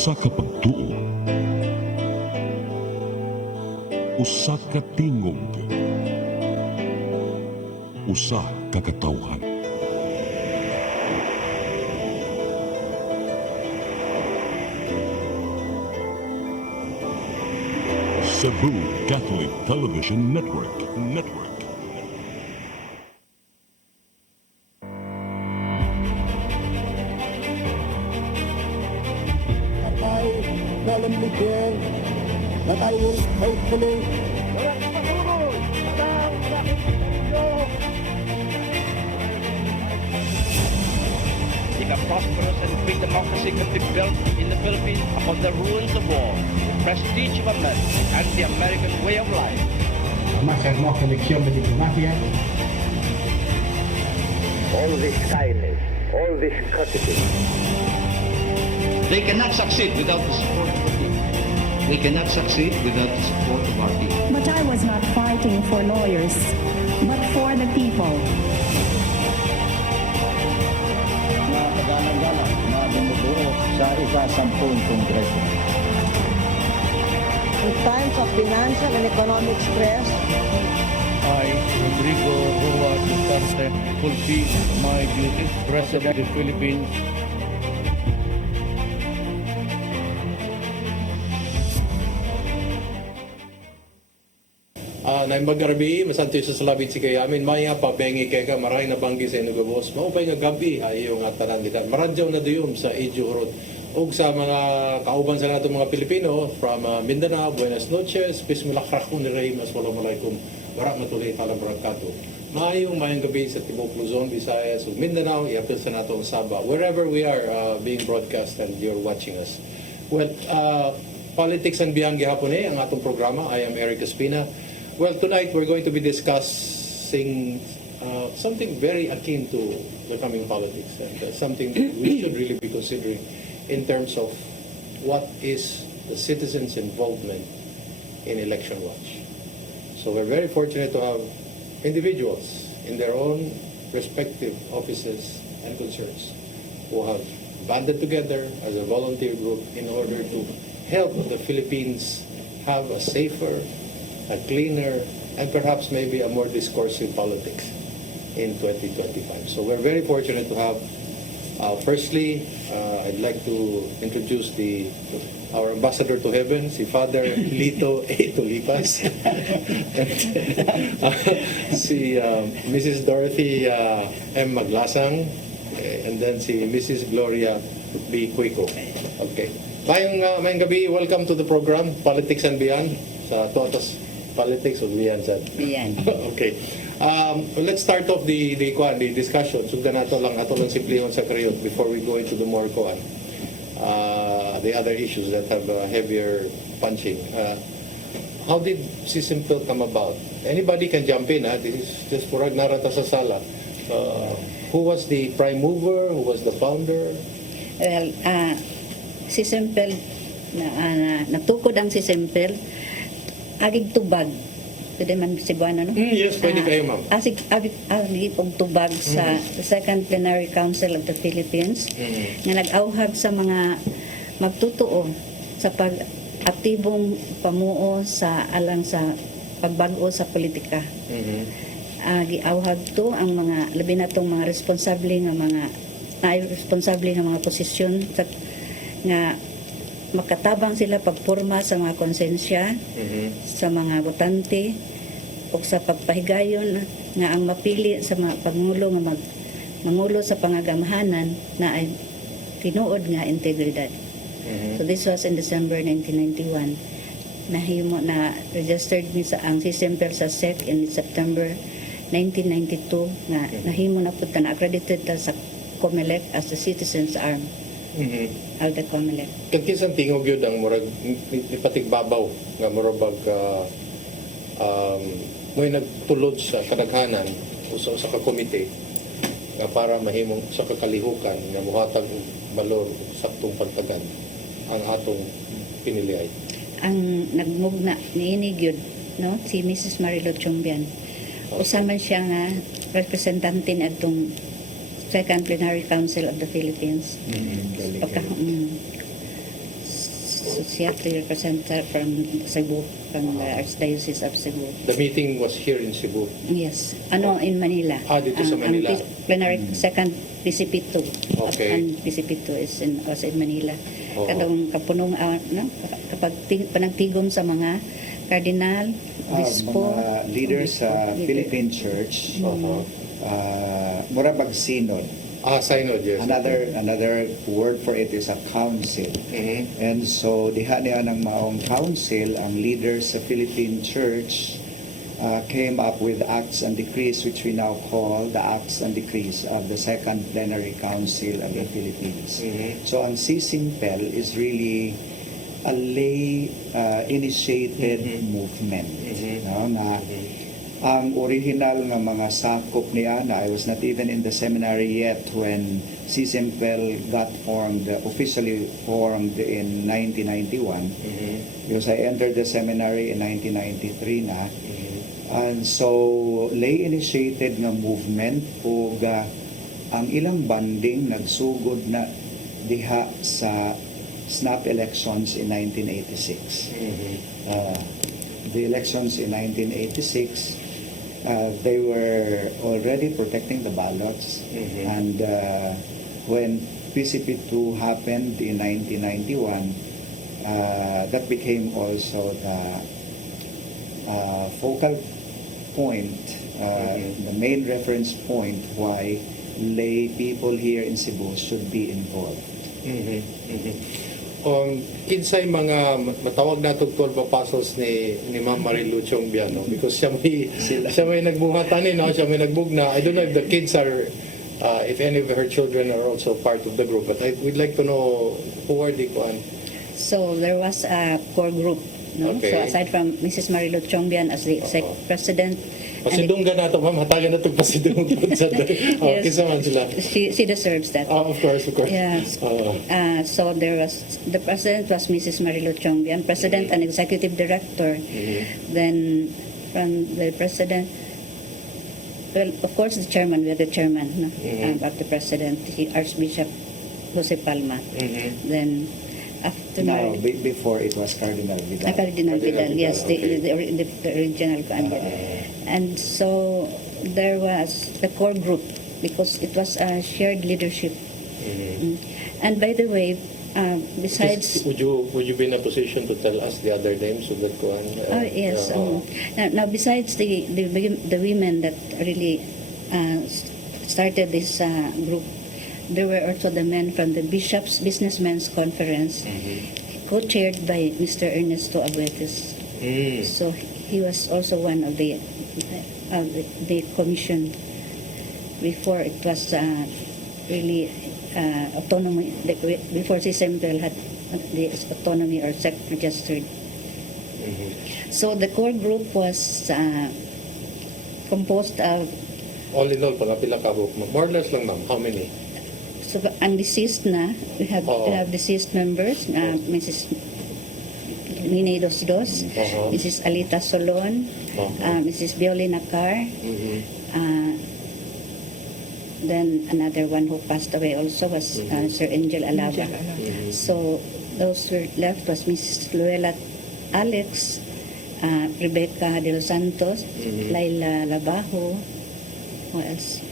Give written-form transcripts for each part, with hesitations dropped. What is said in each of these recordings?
Usa ka pagtuo, usa ka tingog, usa ka katawhan. Cebu Catholic Television Network. I solemnly swear that I will faithfully A prosperous and free democracy could be built in the Philippines upon the ruins of war, the prestige of America, and the American way of life. Más hermosa lección de diplomacia. All this kindness, all this courtesy. They cannot succeed without the support of the people. We cannot succeed without the support of our people. But I was not fighting for lawyers, but for the people. na kagalang-galang na bumubuo sa ika-10 Kongreso. In times of financial and economic stress, I, Rodrigo Roa Duterte, fulfill my duties, President of the Philippines. Na magarabi, masanto sa salabit si kaya amin, maya pa, bengi kaya ka, maray na banggi sa inugabos, maupay nga gabi, ayaw nga tanan kita. Maradyaw na doon sa Edyo Urod. O sa mga kauban sa nato mga Pilipino, from Mindanao, Buenas noches, bismillahirrahmanirrahim, ni Rahim, assalamualaikum, warak matuloy talang barakato. Mayong gabi sa Tibok Luzon, Visayas, ug Mindanao, iapil sa nato ang Sabah, wherever we are being broadcast and you're watching us. Well, Politics and Beyond gihapon ang atong programa. I am Eric Espina. Well, tonight we're going to be discussing something very akin to the coming politics, and something that we should really be considering in terms of what is the citizens' involvement in election watch. So we're very fortunate to have individuals in their own respective offices and concerns who have banded together as a volunteer group in order to help the Philippines have a safer, a cleaner, and perhaps maybe a more discursive politics in 2025. So we're very fortunate to have, firstly, I'd like to introduce our ambassador to heaven, si Father Lito A. Tulipas, si Mrs. Dorothy M. Maglasang, and then si Mrs. Gloria B. Cuico. Okay. Mayong gabi, welcome to the program, Politics and Beyond, sa Totos Politics o Beyond sa... Beyond. Okay. Let's start off the discussion. Sugdan nato lang simplihon sa kriyot before we go into the more the other issues that have heavier punching. How did si Simple come about? Anybody can jump in. This is just purag narata sa sala. Who was the prime mover? Who was the founder? Well, si Simple, natukod ang si Simple, agig tubag. Pwede man Cebuano, no? Yes, pwede kayo, ma'am. Agig tubag sa Second Plenary Council of the Philippines, nga nag-auhag sa mga magtutuo sa pag-aktibong pamuo sa alang sa pagbago sa politika. Giauhag to ang mga labi na tong mga responsable nga mga posisyon nga makatabang sila pagporma sa mga konsensya sa mga botante o sa pagpahigayon nga ang mapili sa mga pangulo nga mangulo sa pangagamahanan na ay tinuod nga integridad. So this was in December 1991. Nahimo na registered ni sa ang si Simple sa SEC in September 1992 nga nahimo na pud na accredited sa COMELEC as the Citizens Arm. Al the COMELEC. Kagkisan tingog yun ang murag ipatigbabaw nga murabag may nagtulod sa kadaghanan usa sa ka-komite nga para mahimong sa kakalihukan nga muhatag og balor saktong pagtagan ang atong piniliay. Ang nagmugna niini gyud no si Mrs. Marilo Chumbian. Usama siya nga representante ni adtong Second Plenary Council of the Philippines. associate representative from Cebu, from the Archdiocese of Cebu. The meeting was here in Cebu. Yes. In Manila. Dito sa Manila. Ang plenary second PCP2. Okay. And PCP2 was in Manila. Oo. Kadong kapunong no? Kapag panagtigom sa mga cardinal, bispo, mga leaders sa Philippine Church, murabag synod. Synod, yes. Another word for it is a council. And so diha niya ng maong council, ang leaders sa Philippine Church came up with acts and decrees, which we now call the acts and decrees of the Second Plenary Council of the Philippines. So ang CSIMPEL is really a lay initiated movement, no, na ang original nga mga sakop ni Ana, I was not even in the seminary yet when CSIMPEL got formed, officially formed in 1991, because I entered the seminary in 1993 na. And so lay initiated nga movement ug ang ilang banding nagsugod na diha sa snap elections in 1986. The elections in 1986, they were already protecting the ballots, and when PCP2 happened in 1991, that became also the focal point, the main reference point why lay people here in Cebu should be involved. Kinsay mga matawag na 12 apostles ni Ma'am Marilu Chongbiano, because siya may nagbuhatanin, no? Siya may nagbugna. I don't know if the kids are if any of her children are also part of the group, but I would like to know who are the one. So there was a core group, no? Okay. So aside from Mrs. Marilu Chongbian as the president, Pasidunggan na ito, ma'am. Hatagan na ito pasidunggan sa Yes. Kisa man sila. she deserves that. Of course. Yes. So there was the president was Mrs. Marilu Chongbian, president and executive director. Then from the president, well, of course the chairman, we are the chairman, no? Of the president, Archbishop Jose Palma. Then after No, before it was Cardinal Vidal. Cardinal Vidal, yes, the original candidate. And so there was the core group, because it was a shared leadership. And by the way, besides... Would you be in a position to tell us the other names of that one? Yes. Now, besides the women that really started this group, there were also the men from the Bishops' Businessmen's Conference, co-chaired by Mr. Ernesto Abuetes. So he was also one of the commission. Before it was really autonomy. Before CSIMPEL had the autonomy or registered. So the core group was composed of. All in all, pangapila ka mo? More or less lang, ma'am. How many? So ang deceased na, we have deceased members, Mrs. Minay Dos, Mrs. Alita Solon, Mrs. Violina Carr, then another one who passed away also was Sir Angel Alaba. So those were left was Mrs. Luella Alex, Rebecca de los Santos, Laila Labajo, who else?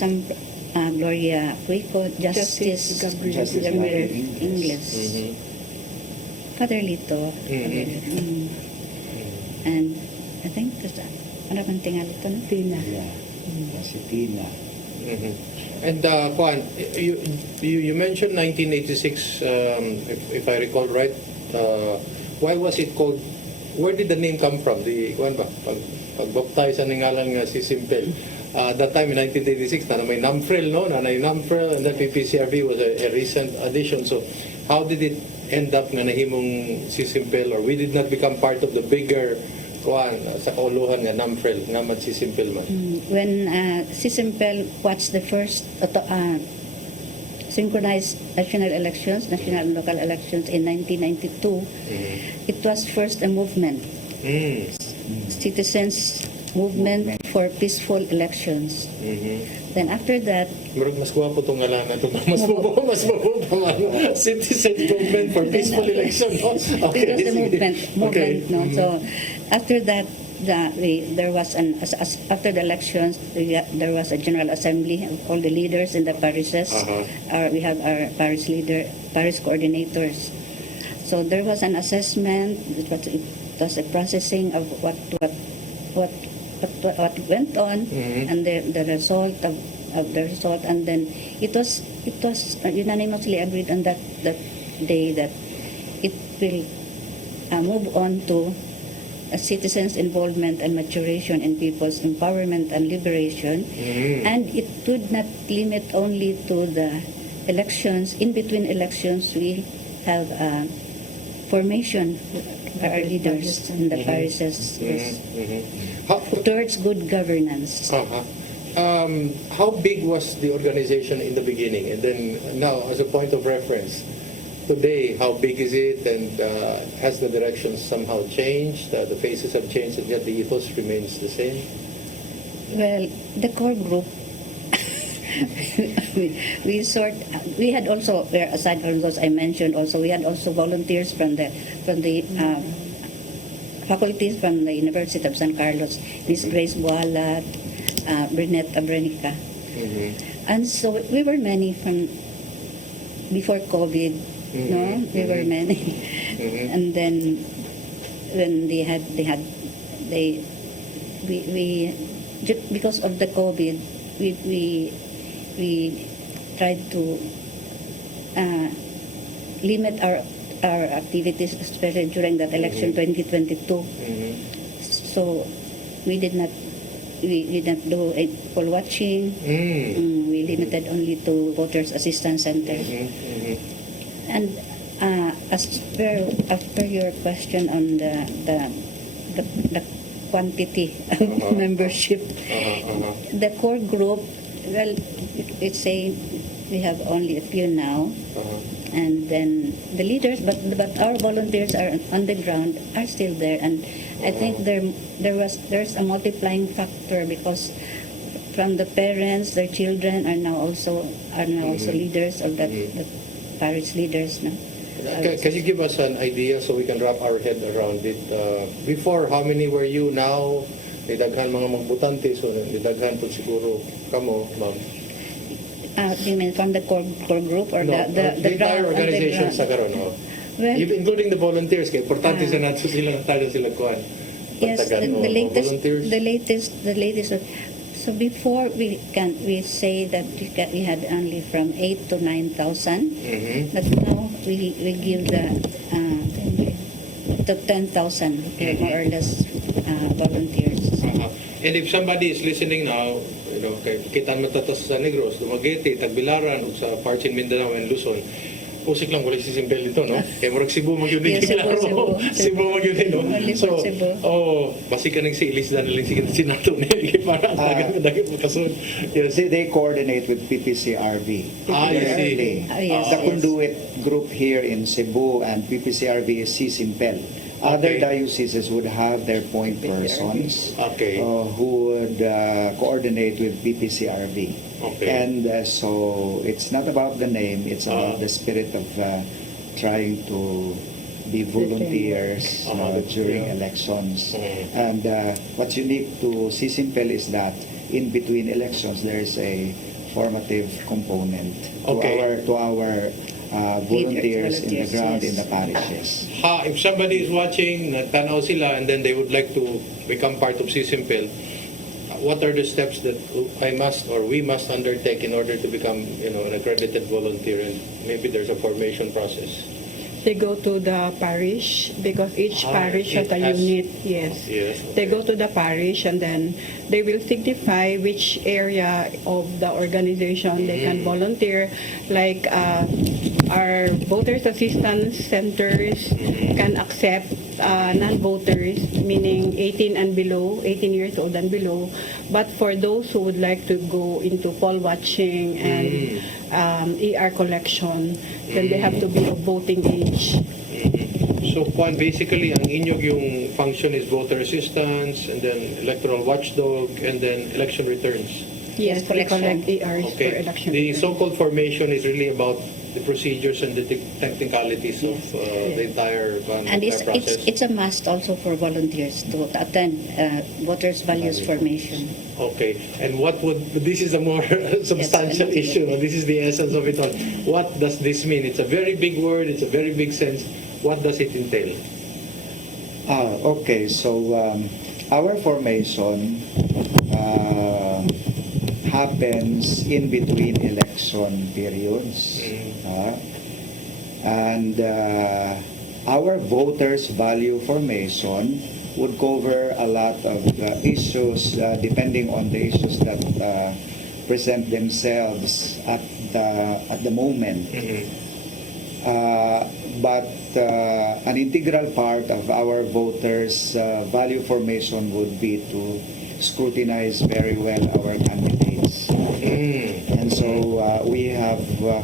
Some Gloria Cuico, Justice Gabriel Ingles, Father Lito, and I think that's ano bang tingal ito, no? Tina. Yeah, si Tina. And Juan, you mentioned 1986, if I recall right. Why was it called? Where did the name come from? The Juan ba? Pagbaptize sa ningalan nga si Simpel. That time in 1986, na may NAMFREL, no? Na NAMFREL, and that PPCRB was a recent addition. So how did it end up na nahimong si Simpel, or we did not become part of the bigger kuan sa kauluhan nga NAMFREL nga mat si Simpel man? When si Simpel watched the first synchronized national and local elections in 1992, it was first a movement, citizens movement for peaceful elections. Then after that, Murag mas gwapo tong ngalan na to. Mas mabuo pang ano, citizen movement for peaceful election. No? it was the sige. movement, Okay. no? So after that, there was after the elections, there was a general assembly of all the leaders in the parishes. We have our parish coordinators. So there was an assessment. It was a processing of what went on, and the result of the result, and then it was unanimously agreed on that day that it will move on to citizens' involvement and maturation in people's empowerment and liberation, and it would not limit only to the elections. In between elections, we have formation for our leaders in the parishes towards good governance. How big was the organization in the beginning, and then now, as a point of reference, today, how big is it, and has the direction somehow changed? The faces have changed, and yet the ethos remains the same. Well, the core group, we had also, aside from those I mentioned, also we had also volunteers from the faculties from the University of San Carlos, Miss Grace Bualat, Brinette Abrenica. And so we were many from before COVID, no? We were many. And then when because of the COVID, we tried to limit our activities, especially during that election 2022. So we did not do a poll watching. We limited only to voters assistance center. And as per your question on the quantity of membership, the core group, well, it's say we have only a few now, and then the leaders, but our volunteers are on the ground, are still there, and I think there's a multiplying factor, because from the parents, their children are now also leaders of the parish leaders now. Can you give us an idea so we can wrap our head around it? Before, how many were you? Now, nidaghan mga magbutante, so nidaghan po siguro kamo, ma'am. You mean from the core group or No, the entire ground, organization the sa karon, no? Well, Including the volunteers, kaya importante sa nato sila sila kuan. yes, Volunteers. the latest. So before we say that we had only from 8 to 9,000, but now we give to 10,000 more or less volunteers. And if somebody is listening now, kay kitan matato sa San Negros, Dumaguete, Tagbilaran, ug sa parts in Mindanao and Luzon, usik lang wala si Simbel dito, no? Kaya murag Cebu magyud ni klaro. Cebu magyud no. So, basikan ng si Ilis na lang si Nato ni para daghan mo kasun. Yes. They coordinate with PPCRV. I see. The conduit group here in Cebu and PPCRV is CSIMPEL. Other dioceses would have their point persons who would coordinate with PPCRV. And so it's not about the name, it's about the spirit of trying to be volunteers during elections. And what's unique to CSIMPEL is that in between elections there is a formative component to our volunteers in the ground in the parishes. If somebody is watching, tanaw sila, and then they would like to become part of CSIMPEL, what are the steps that we must undertake in order to become, an accredited volunteer? And maybe there's a formation process. They go to the parish, because each parish has a unit. Yes. They go to the parish, and then they will signify which area of the organization they can volunteer. Like our voters assistance centers can accept non-voters, meaning 18 years old and below. But for those who would like to go into poll watching and ER collection, then they have to be of voting age. So, basically, ang inyong yung function is voter assistance, and then electoral watchdog, and then election returns. Yes, we collect ARs for Okay. election. The so-called formation is really about the procedures and the technicalities of the entire And process. it's a must also for volunteers to attend voters' values formation. Okay. And this is a more substantial issue. This is the essence of it all. What does this mean? It's a very big word. It's a very big sense. What does it entail? Okay, so our formation happens in between election periods. And our voters' value formation would cover a lot of issues depending on the issues that present themselves at the moment. But an integral part of our voters' value formation would be to scrutinize very well our candidates. And so we have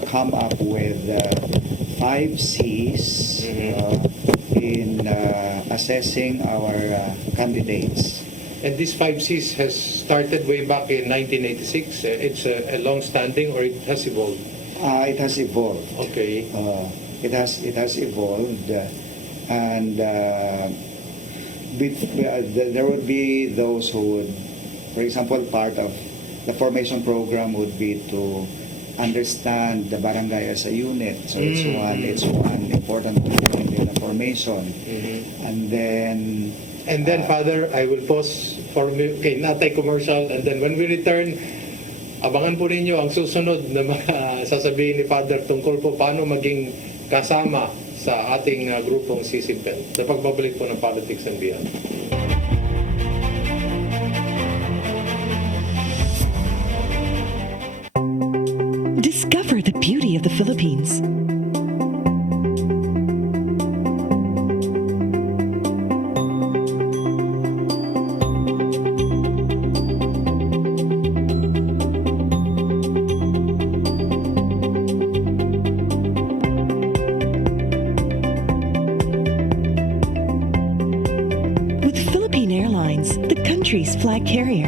come up with 5 C's in assessing our candidates. And this 5 C's has started way back in 1986. It's a long-standing, or it has evolved? It has evolved. Okay. It has evolved, and there would be those who would, for example, part of the formation program would be to understand the barangay as a unit. So it's one important component in the formation. And then Father, I will pause for natay commercial, and then when we return, abangan po ninyo ang susunod na mga sasabihin ni Father tungkol po paano maging kasama sa ating grupong Sisimpel sa pagbabalik po ng Politics and Beyond. Discover the beauty of the Philippines. With Philippine Airlines, the country's flag carrier.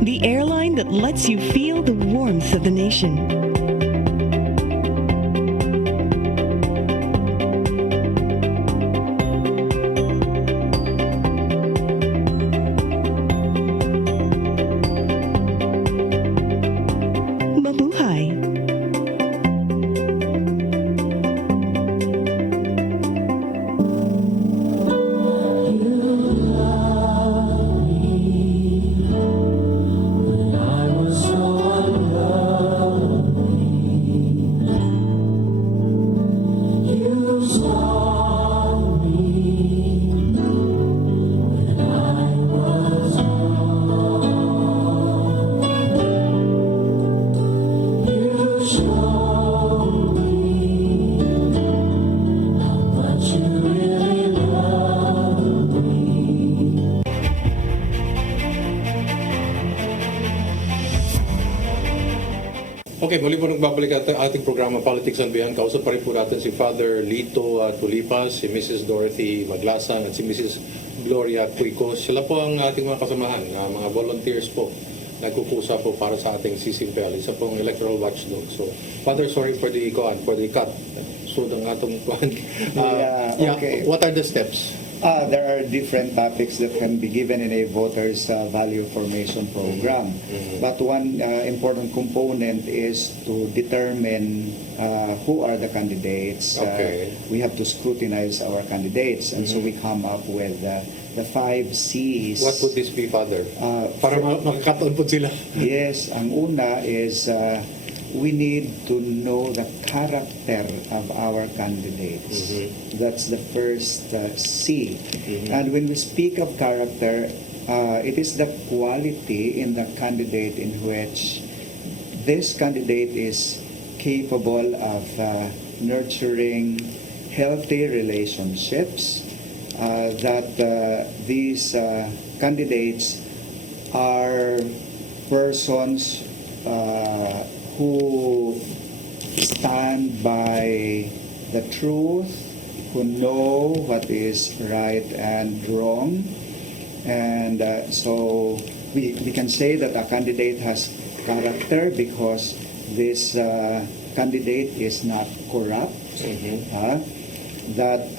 The airline that lets you feel the warmth of the nation. Mabuhay. Okay, muli po nagbabalik ang ating programa Politics and Beyond. Kausap pa rin po natin si Father Lito Tulipas, si Mrs. Dorothy Maglasan at si Mrs. Gloria Cuicos. Sila po ang ating mga kasamahan, mga volunteers po. Nagkukusa po para sa ating Sisimpel, isa pong electoral watchdog. So, Father, sorry for the cut. So, ang atong okay. What are the steps? There are different topics that can be given in a voters' value formation program. But one important component is to determine who are the candidates. We have to scrutinize our candidates. And so we come up with the 5 C's. What would this be, Father? Para makakataon po sila. Yes, ang una is we need to know the character of our candidates. That's the first C. And when we speak of character, it is the quality in the candidate in which this candidate is capable of nurturing healthy relationships, that these candidates are persons who stand by the truth who know what is right and wrong. And so we can say that a candidate has character because this candidate is not corrupt. That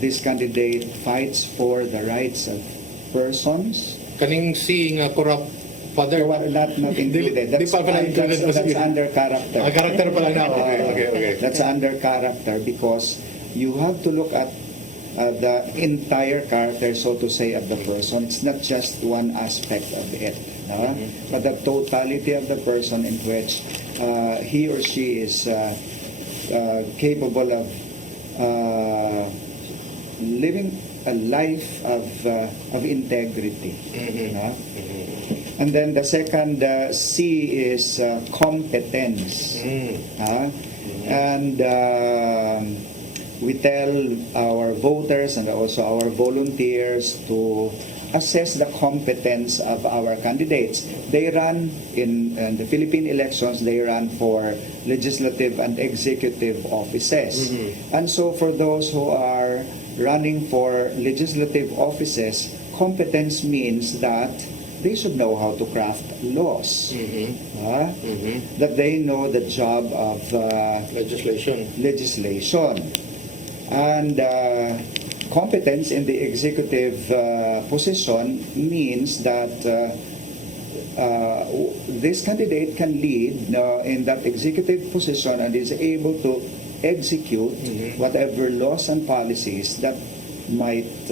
this candidate fights for the rights of persons. Kaning seeing a corrupt father. Not included. Di pa pala included. That's under character. Character pala na. Okay. That's under character because you have to look at the entire character, so to say, of the person. It's not just one aspect of it, but the totality of the person in which he or she is capable of living a life of integrity. And then the second C is competence. And we tell our voters and also our volunteers to assess the competence of our candidates. They run in the Philippine elections, they run for legislative and executive offices. And so for those who are running for legislative offices, competence means that they should know how to craft laws. That they know the job of legislation. And competence in the executive position means that this candidate can lead in that executive position and is able to execute whatever laws and policies that might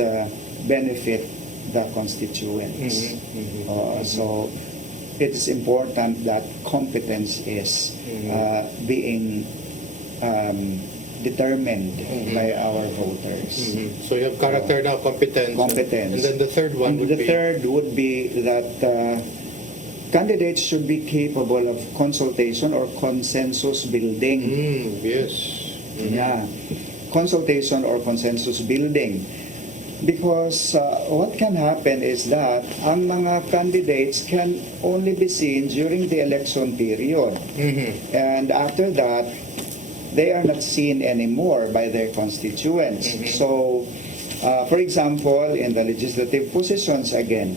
benefit the constituents. So it's important that competence is being determined by our voters. So you have character now, competence. And then the third one would be? The third would be that candidates should be capable of consultation or consensus building. Yes. Yeah, consultation or consensus building. Because what can happen is that ang mga candidates can only be seen during the election period. And after that, they are not seen anymore by their constituents. So, for example, in the legislative positions again,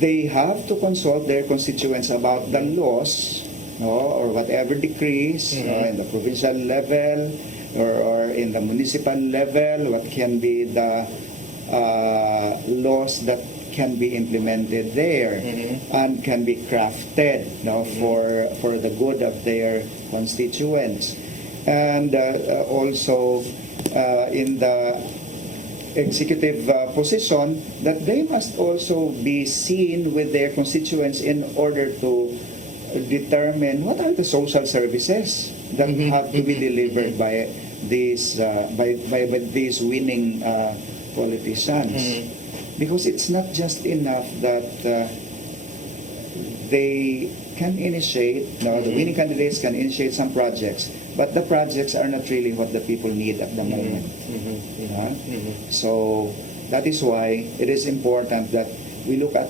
they have to consult their constituents about the laws, or whatever decrees in the provincial level or in the municipal level, what can be the laws that can be implemented there and can be crafted for the good of their constituents. And also in the executive position, that they must also be seen with their constituents in order to determine what are the social services that have to be delivered by these these winning politicians. Because it's not just enough that they can initiate, the winning candidates can initiate some projects, but the projects are not really what the people need at the moment. So that is why it is important that we look at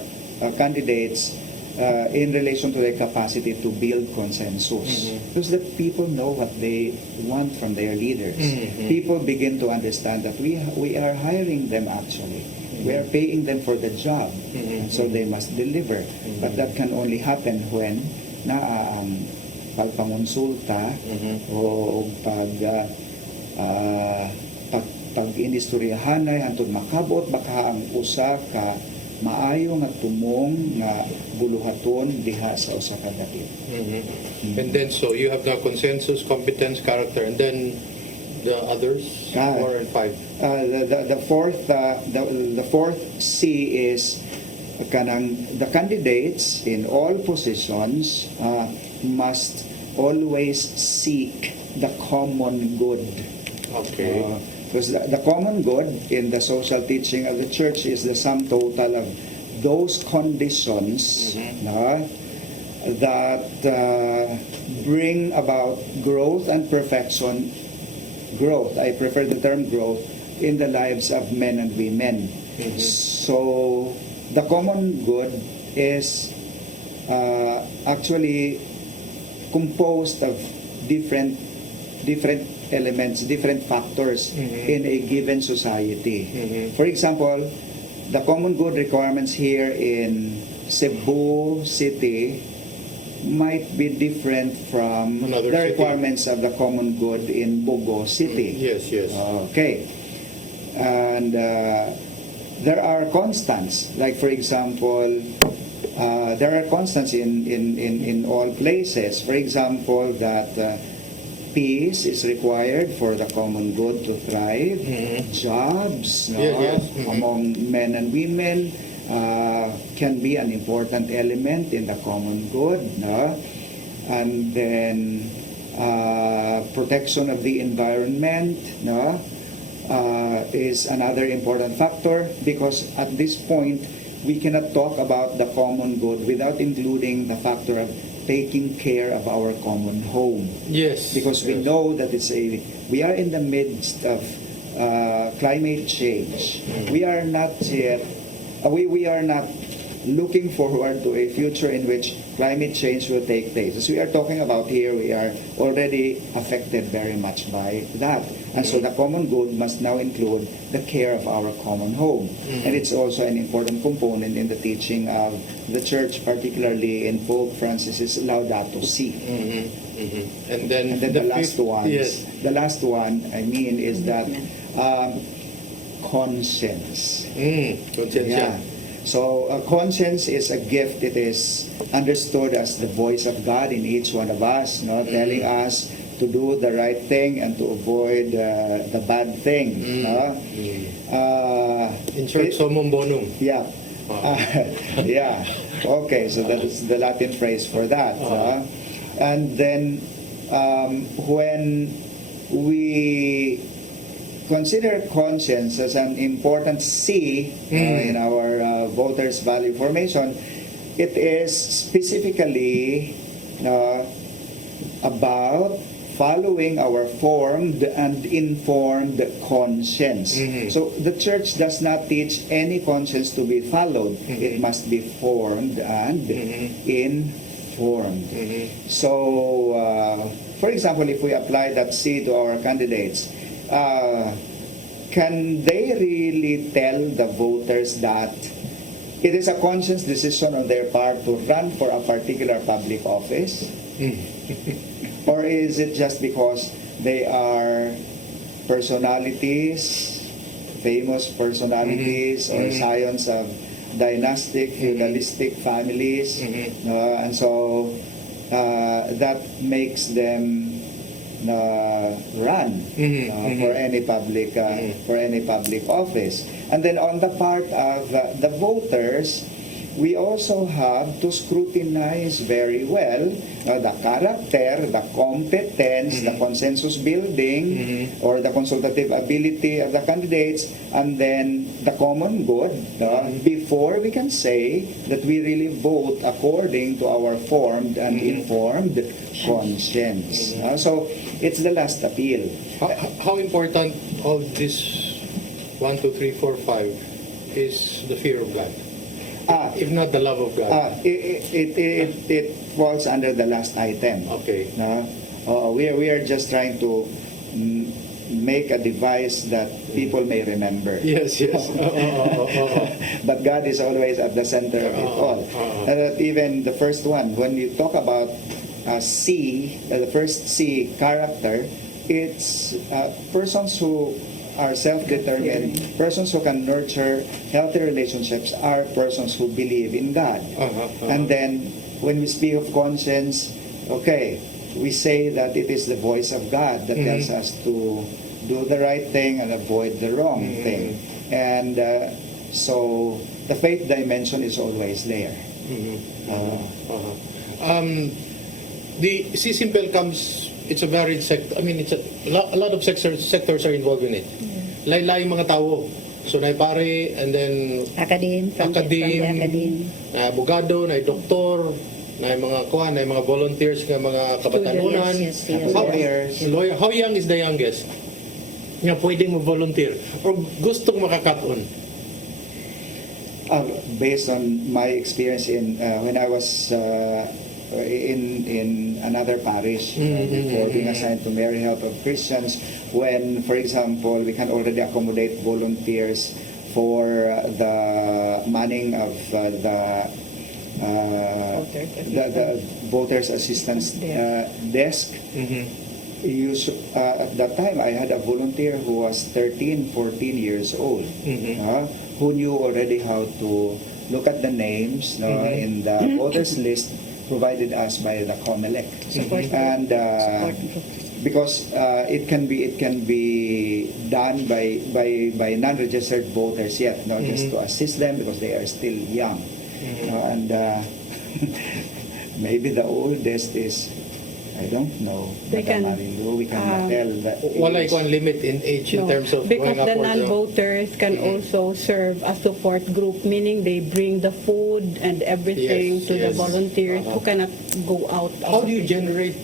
candidates in relation to their capacity to build consensus. Because the people know what they want from their leaders. People begin to understand that we are hiring them actually. We are paying them for the job, and so they must deliver. But that can only happen when ang pagpangonsulta o pag-indusтрyahanay hantod makabot baka ang usa ka maayo nga tumong nga buluhaton diha sa usa ka dapit. And then so you have the consensus, competence, character, and then the others, 4 and 5. The fourth C is the candidates in all positions must always seek the common good. Okay. Because the common good in the social teaching of the church is the sum total of those conditions that bring about growth and perfection. Growth, I prefer the term growth, in the lives of men and women. So the common good is actually composed of different different elements, different factors in a given society. For example, the common good requirements here in Cebu City might be different from Another the city. requirements of the common good in Bogo City. Yes, yes. Okay. And there are constants, like for example, there are constants in all places. For example, that peace is required for the common good to thrive. Jobs, no, Yes, yes. among men and women can be an important element in the common good. No? And then protection of the environment, no, is another important factor, because at this point we cannot talk about the common good without including the factor of taking care of our common home. Yes. Because we yes. know that we are in the midst of climate change. We are not yet, we are not looking forward to a future in which climate change will take place. As we are talking about here, we are already affected very much by that. And so the common good must now include the care of our common home. And it's also an important component in the teaching of the church, particularly in Pope Francis's Laudato Si. And then the last one, yes. the last one, I mean, is that conscience. Conscience, Yeah. So conscience is a gift. It is understood as the voice of God in each one of us, no, telling us to do the right thing and to avoid the bad thing. No? In short, summum bonum. Yeah. Yeah. Okay, so that is the Latin phrase for that. And then when we consider conscience as an important C in our voters' value formation, it is specifically about following our formed and informed conscience. So the church does not teach any conscience to be followed. It must be formed and informed. So, for example, if we apply that C to our candidates, can they really tell the voters that it is a conscious decision on their part to run for a particular public office? Or is it just because they are personalities, famous personalities, or scions of dynastic, feudalistic families, and so that makes them run for any public office. And then on the part of the voters, we also have to scrutinize very well the character, the competence, the consensus building, or the consultative ability of the candidates, and then the common good, before we can say that we really vote according to our formed and informed conscience. So it's the last appeal. How important of this 1, 2, 3, 4, 5 is the fear of God? If not the love of God. It falls under the last item. Okay. We are just trying to make a device that people may remember. Yes, yes. But God is always at the center of it all. Even the first one, when you talk about C, the first C, character, it's persons who are self-determined, persons who can nurture healthy relationships are persons who believe in God. And then when we speak of conscience, okay, we say that it is the voice of God that tells us to do the right thing and avoid the wrong thing. And so the faith dimension is always there. The C Simple comes, it's a varied sector. I mean, it's a lot of sectors are involved in it. Lain-lain mga tao. So, na pare, and then Academe, abogado, na doktor, na mga kuha, na mga volunteers, na mga kabatanunan, Yes, yes, yes. lawyer. How young is the youngest? Nga pwedeng mag-volunteer or gustong makakaton? Based on my experience in when I was in another parish before being assigned to Mary Help of Christians, when, for example, we can already accommodate volunteers for the manning of the voters assistance desk. At that time, I had a volunteer who was 13, 14 years old, who knew already how to look at the names in the voters list provided us by the COMELEC. And because it can be done by non-registered voters yet, just to assist them because they are still young. And maybe the oldest is, I don't know, They can, we cannot tell. Wala ikaw limit in age in terms of because going the upwards. non-voters can also serve a support group, meaning they bring the food and everything Yes, to the yes. volunteers who cannot go out. How do you generate?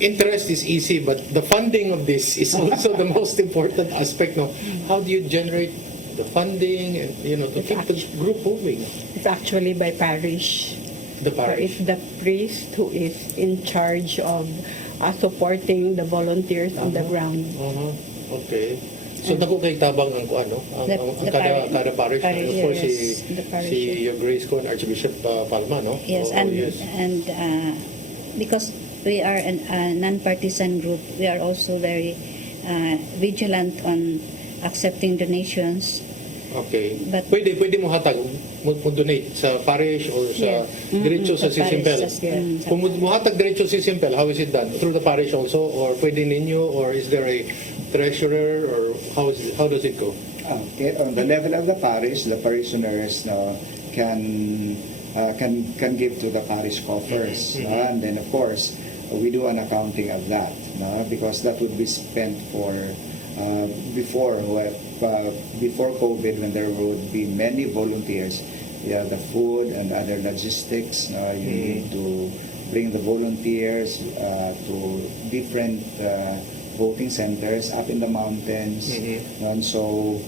Interest is easy, but the funding of this is also the most important aspect. No, how do you generate the funding and to keep the group moving? It's actually by parish. The So parish. it's the priest who is in charge of supporting the volunteers on the ground. Okay. So dako kay tabang ang kuano, ang kada parish. Of course si Your Grace ko and Archbishop Palma, no? Yes, and because we are a non-partisan group, we are also very vigilant on accepting donations. Okay. But- Pwede mo hatag, mo donate sa parish or sa diretso sa Sisimpel. Kung mo hatag diretso sa Sisimpel, how is it done? Through the parish also, or pwede ninyo, or is there a treasurer, or how does it go? Okay, on the level of the parish, the parishioners can give to the parish coffers, and then of course we do an accounting of that, because that would be spent for before COVID, when there would be many volunteers. The food and other logistics. You need to bring the volunteers to different voting centers up in the mountains, and so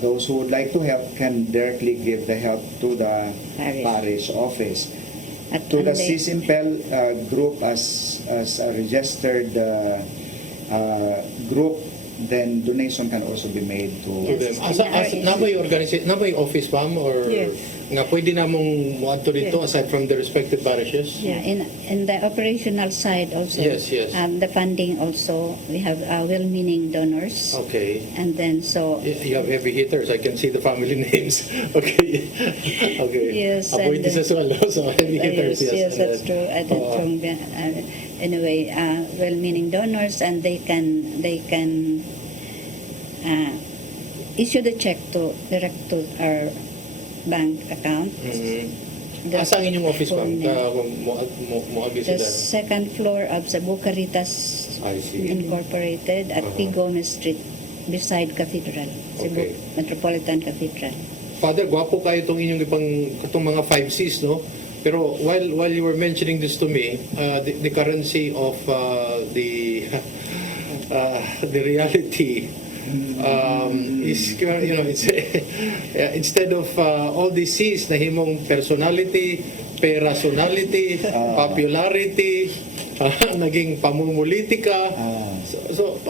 those who would like to help can directly give the help to the parish office. To the Sisimpel group as a registered group, then donation can also be made to them. Namay organization, namay office ma'am, or nga pwede namong muadto dito aside from the respective parishes? Yeah, in the operational side also. Yes. The funding also, we have well-meaning donors. Okay. And then so You have heavy hitters. I can see the family names. Okay. Yes, Appointees and, as well, no? So heavy hitters, yes, that's true. Anyway, well-meaning donors, and they can issue the check direct to our bank account. Asa ang inyong office ma'am? Moagi The sila. second floor of Cebu Caritas I see. Incorporated at P. Gomez Street, beside Cathedral, Cebu Okay. Metropolitan Cathedral. Father, gwapo kayo itong mga 5Cs, no? Pero while you were mentioning this to me, the currency of the reality is, it's instead of all these C's na himong personality, personality, popularity, naging pamumulitika. So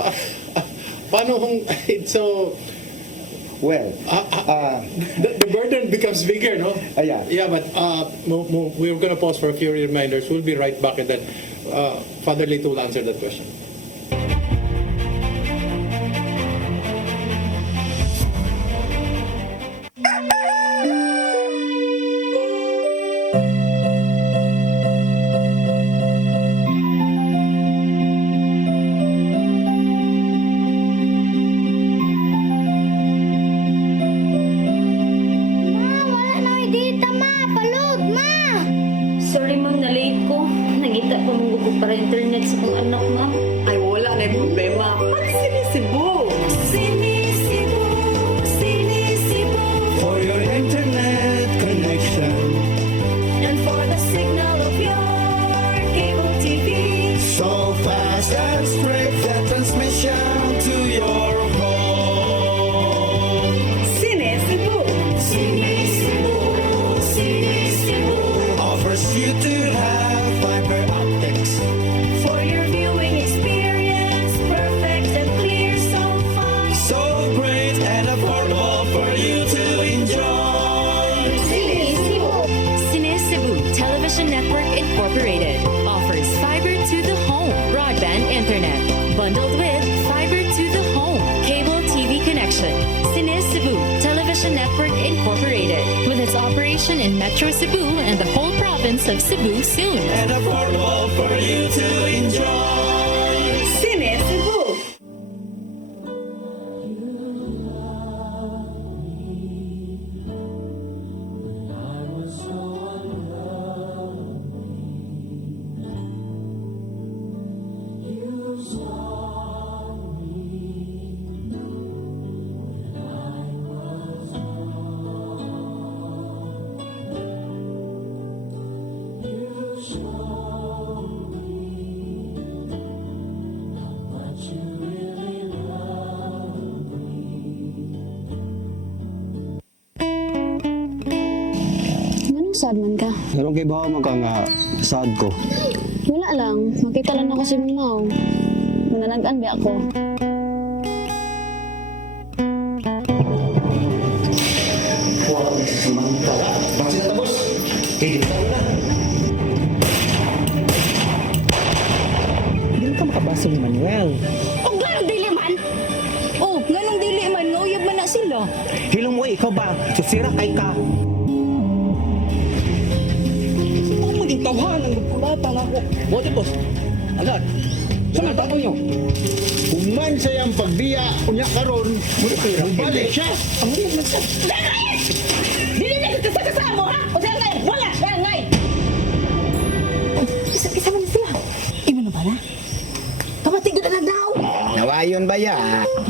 paano kung it's so. Well, the burden becomes bigger, no? Yeah. But we're going to pause for a few reminders. We'll be right back, and then Father Lito will answer that question. Sorry ma'am, na-late ko. Nangita pa mong gusto para internet sa kong anak ma'am. Ay, wala na yung problema. Pag-sinisibo! Sinisibo, sinisibo. For your internet connection, And for the signal of your cable TV. so fast and straight the transmission to your home. Sinisibo! Sinisibo, sinisibo. you to have fiber optics. For your viewing experience, perfect and clear, so fine. So great and affordable for you to enjoy. Cine Cebu. Cine Cebu Television Network Incorporated offers fiber to the home broadband internet bundled with fiber to the home cable TV connection. Cine Cebu Television Network Incorporated with its operation in Metro Cebu and the whole province of Cebu soon. And affordable for you to enjoy. Cine Cebu. Anong sad man ka? Pero kay ba man ka nga sad ko? Wala lang. Makita lang ako si Mao. Mananagan ba ako? Wow, samantala. Bakit na tapos? Kaya na. Hindi ka makabasa ni Manuel. O ganong dili man? Oh, ganong dili man, ngauyab man na sila. Hilong mo, ikaw ba? Sisira kay ka. Huwag maging tawahan ang kulatan ako. Bote, boss. Agad. Saan ang niyo? Human sa iyang pagbiya, unya karon, balik siya. Ang ulit na siya. Dili na kita sa kasama, ha? O siya ngay, wala, siya ngay. Isa man sila. Imo na ba na? Kamatig na lang daw. Nawayon ba ya?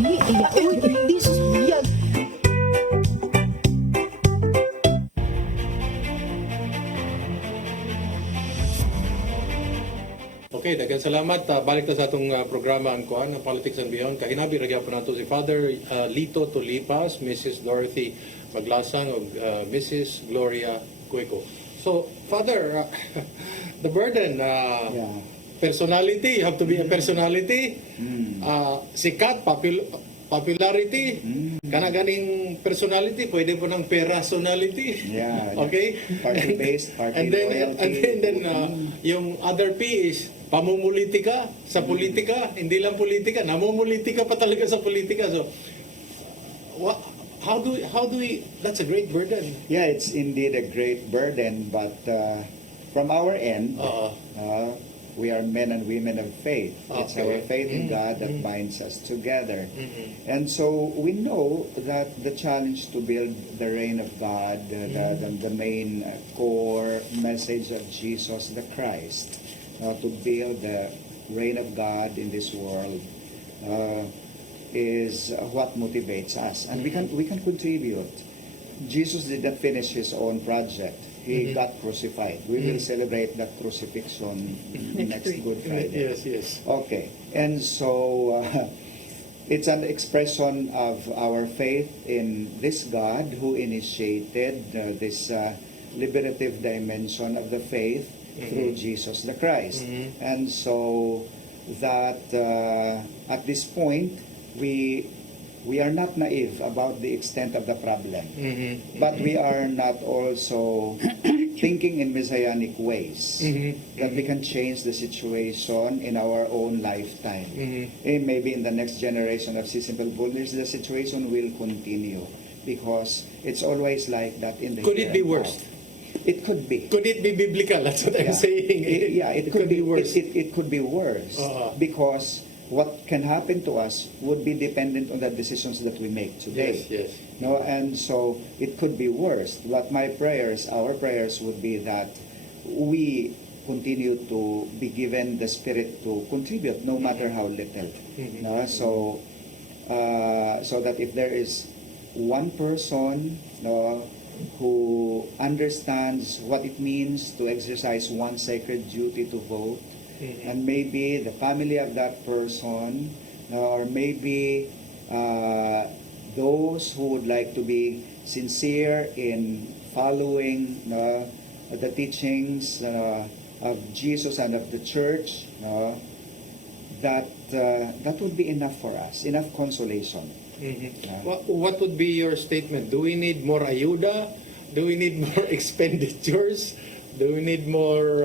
Hindi, susuyag. Okay, daghang salamat. Balik na sa atong programa ang kuan, ang Politics and Beyond. Kahinabi ragya po nato si Father Lito Tulipas, Mrs. Dorothy Maglasang ug Mrs. Gloria Cueco. So, Father, the burden, personality, you have to be a personality. Sikat, popularity, kanaganing personality, pwede po ng personality. Yeah. Okay? Party-based, party and then, loyalty. And then, yung other P is pamumulitika sa politika, hindi lang politika, namumulitika pa talaga sa politika. So, how do we, that's a great burden. Yeah, it's indeed a great burden, but from our end, we are men and women of faith. It's our faith in God that binds us together. And so we know that the challenge to build the reign of God, the main core message of Jesus the Christ, to build the reign of God in this world, is what motivates us. And we can contribute. Jesus did not finish his own project. He got crucified. We will celebrate that crucifixion next Good Friday. Yes. Okay. And so it's an expression of our faith in this God who initiated this liberative dimension of the faith through Jesus the Christ. And so that at this point, we are not naive about the extent of the problem, but we are not also thinking in messianic ways that we can change the situation in our own lifetime. And maybe in the next generation of Si Simple Builders, the situation will continue because it's always like that in the Could it be here and worse? now. It could be. Could it be biblical? That's what I'm saying. It could be worse. It could be worse because what can happen to us would be dependent on the decisions that we make today. Yes. No, and so it could be worse. But our prayers would be that we continue to be given the spirit to contribute, no matter how little. No? So that if there is one person, no, who understands what it means to exercise one sacred duty to vote, and maybe the family of that person, or maybe those who would like to be sincere in following the teachings of Jesus and of the church, that would be enough for us, enough consolation. What would be your statement? Do we need more ayuda? Do we need more expenditures? Do we need more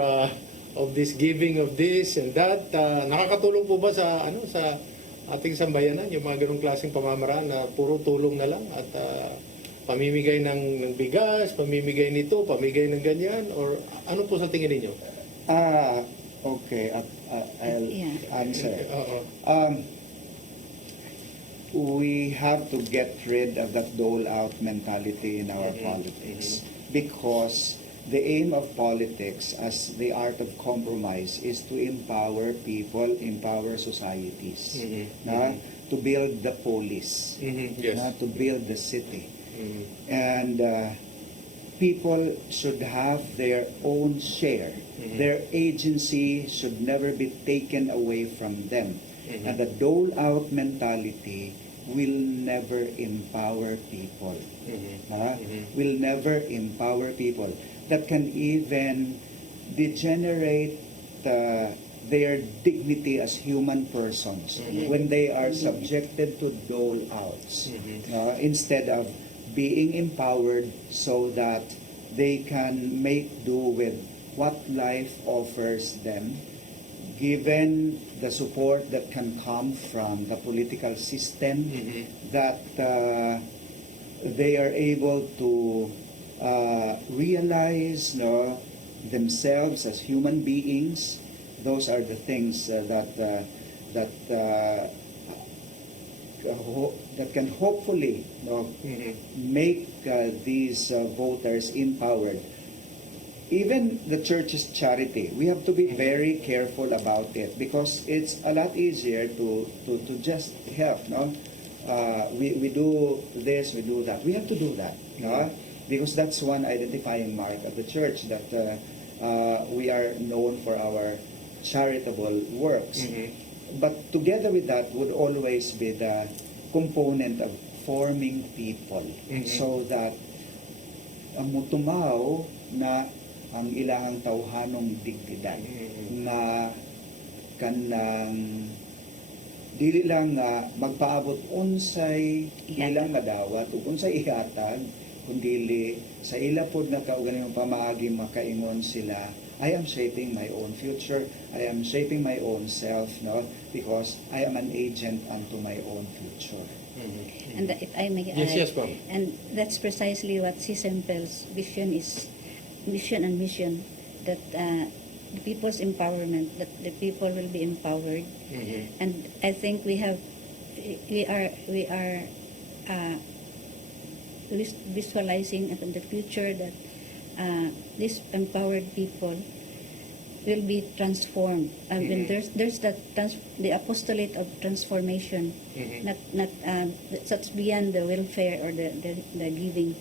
of this giving of this and that? Nakakatulong po ba sa sa ating sambayanan yung mga ganung klaseng pamamaraan na puro tulong na lang at pamimigay ng bigas, pamimigay nito, pamimigay ng ganyan, or ano po sa tingin ninyo? Okay, I'll answer. We have to get rid of that dole-out mentality in our politics, because the aim of politics as the art of compromise is to empower people, empower societies, to build the polis, to build the city. And people should have their own share. Their agency should never be taken away from them. And the dole-out mentality will never empower people. Will never empower people. That can even degenerate their dignity as human persons when they are subjected to dole-outs, instead of being empowered so that they can make do with what life offers them, given the support that can come from the political system, that they are able to realize themselves as human beings. Those are the things that can hopefully make these voters empowered. Even the church's charity, we have to be very careful about it, because it's a lot easier to just help. We do this, we do that. We have to do that, because that's one identifying mark of the church, that we are known for our charitable works. But together with that would always be the component of forming people, so that mutumaw na ang ilang tawhanong digdidan, na kanang dili lang nga magpaabot unsay ilang kadawat ug unsay ihatag, kundi sa ila pod nga kaugalingon pamaagi makaingon sila, I am shaping my own future, I am shaping my own self, because I am an agent unto my own future. And if I may add, Yes, ma'am. and that's precisely what CSEMPEL's vision is, mission, that the people's empowerment, that the people will be empowered. And I think we are visualizing in the future that these empowered people will be transformed. I mean, there's the apostolate of transformation, not that's beyond the welfare or the giving,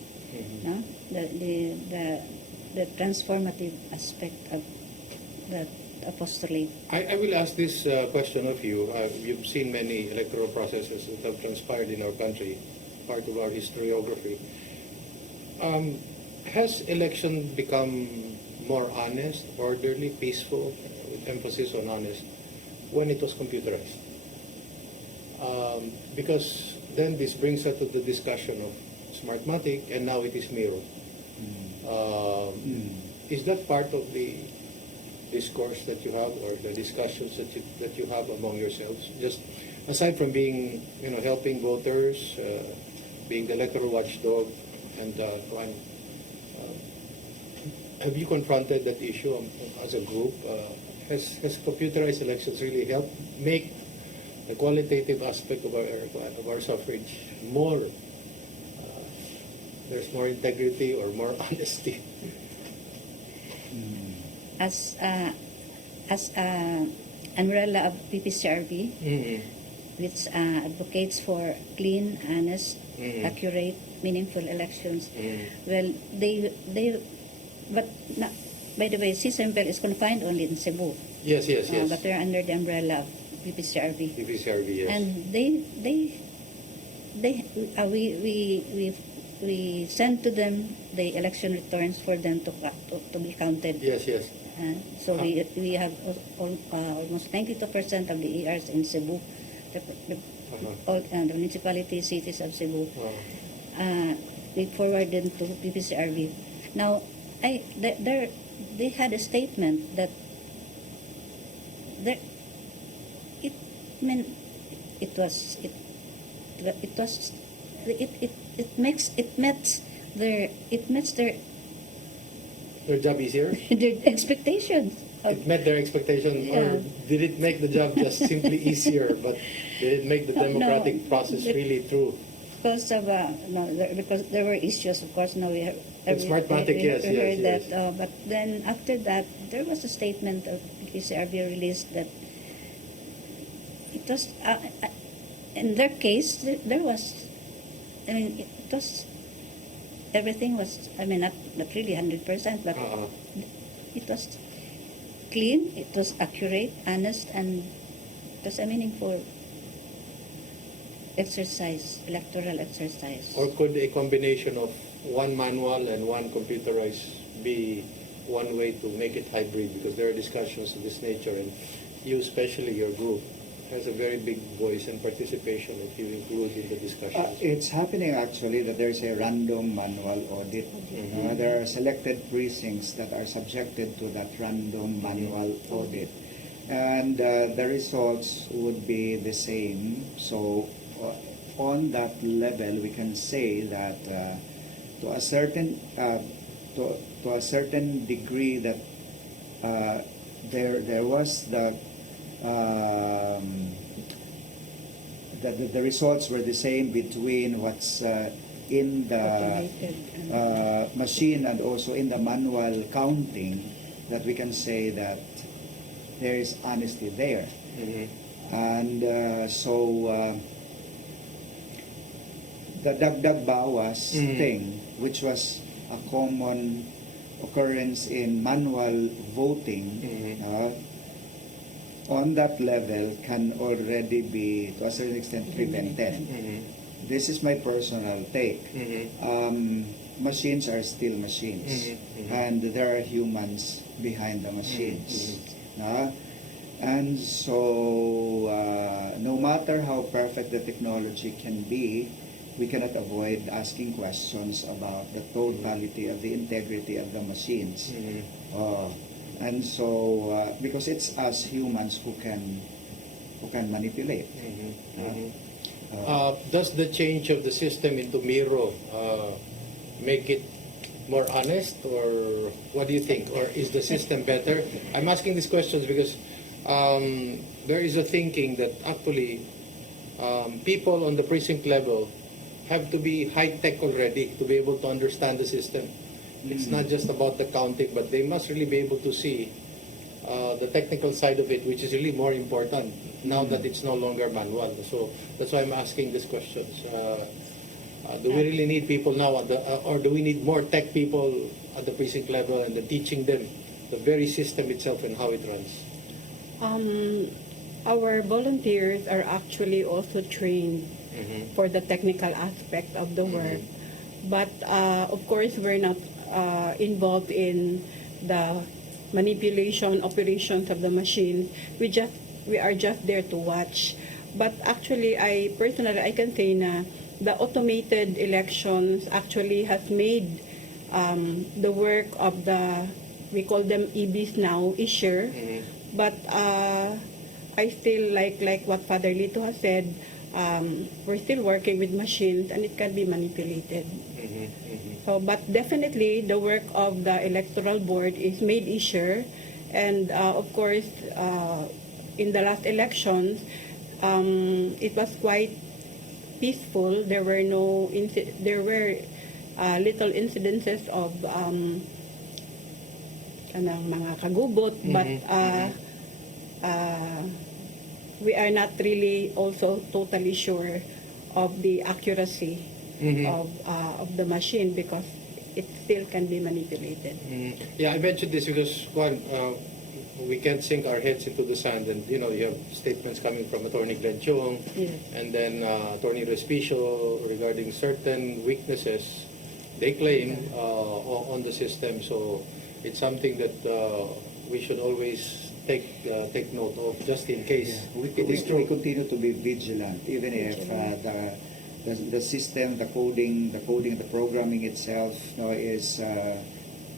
no? The transformative aspect of that apostolate. I will ask this question of you. You've seen many electoral processes that have transpired in our country, part of our historiography. Has election become more honest, orderly, peaceful, with emphasis on honest, when it was computerized? Because then this brings us to the discussion of Smartmatic, and now it is Miro. Is that part of the discourse that you have, or the discussions that you have among yourselves? Just aside from being, helping voters, being the electoral watchdog, and have you confronted that issue as a group? Has computerized elections really helped make the qualitative aspect of our suffrage more? There's more integrity or more honesty. As umbrella of PPCRB, which advocates for clean, honest, accurate, meaningful elections. Well, but by the way, CSEMPEL is confined only in Cebu. Yes. But they're under the umbrella of PPCRB. PPCRB, yes. And we we send to them the election returns for them to be counted. Yes, yes. So we have almost 92% of the ERs in Cebu, all the municipality cities of Cebu. We forwarded to PPCRB. Now, they had a statement that it meets their Your job easier? their expectations. It met their expectation, or did it make the job just simply easier, but did it make the democratic process really through? Because of because there were issues, of course. Now we have. It's Smartmatic, yes, we heard yes. that, but then after that, there was a statement of PCRB released that it was in their case there was. I mean, it was everything was. I mean, not really 100%, but it was clean. It was accurate, honest, and it was a meaningful exercise, electoral exercise. Or could a combination of one manual and one computerized be one way to make it hybrid? Because there are discussions of this nature, and you, especially your group, has a very big voice and participation if you include in the discussions. It's happening actually that there's a random manual audit. There are selected precincts that are subjected to that random manual audit. And the results would be the same. So on that level, we can say that to a certain degree that there was the results were the same between what's in the machine and also in the manual counting, that we can say that there is honesty there. And so the dagdag bawas thing, which was a common occurrence in manual voting, on that level can already be, to a certain extent, prevented. This is my personal take. Machines are still machines, and there are humans behind the machines. And so, no matter how perfect the technology can be, we cannot avoid asking questions about the totality of the integrity of the machines. And so, because it's us humans who can manipulate. Does the change of the system into Miro make it more honest, or what do you think? Or is the system better? I'm asking these questions because there is a thinking that actually people on the precinct level have to be high-tech already to be able to understand the system. It's not just about the counting, but they must really be able to see the technical side of it, which is really more important now that it's no longer manual. So that's why I'm asking these questions. Do we really need people now, or do we need more tech people at the precinct level and teaching them the very system itself and how it runs? Our volunteers are actually also trained for the technical aspect of the work. But of course, we're not involved in the manipulation operations of the machines. We are just there to watch. But actually, I can say na the automated elections actually has made the work of we call them EBs now, easier. But I still like what Father Lito has said, we're still working with machines and it can be manipulated. So, but definitely the work of the electoral board is made easier, and of course in the last elections it was quite peaceful. There were little incidences of mga kagubot, but we are not really also totally sure of the accuracy of the machine because it still can be manipulated. Yeah, I mentioned this because we can't sink our heads into the sand, and you have statements coming from Attorney Glenn Chung, and then Attorney Respicio regarding certain weaknesses they claim on the system. So it's something that we should always take note of, just in case it is true. We continue to be vigilant, even if the system, the coding, the programming itself is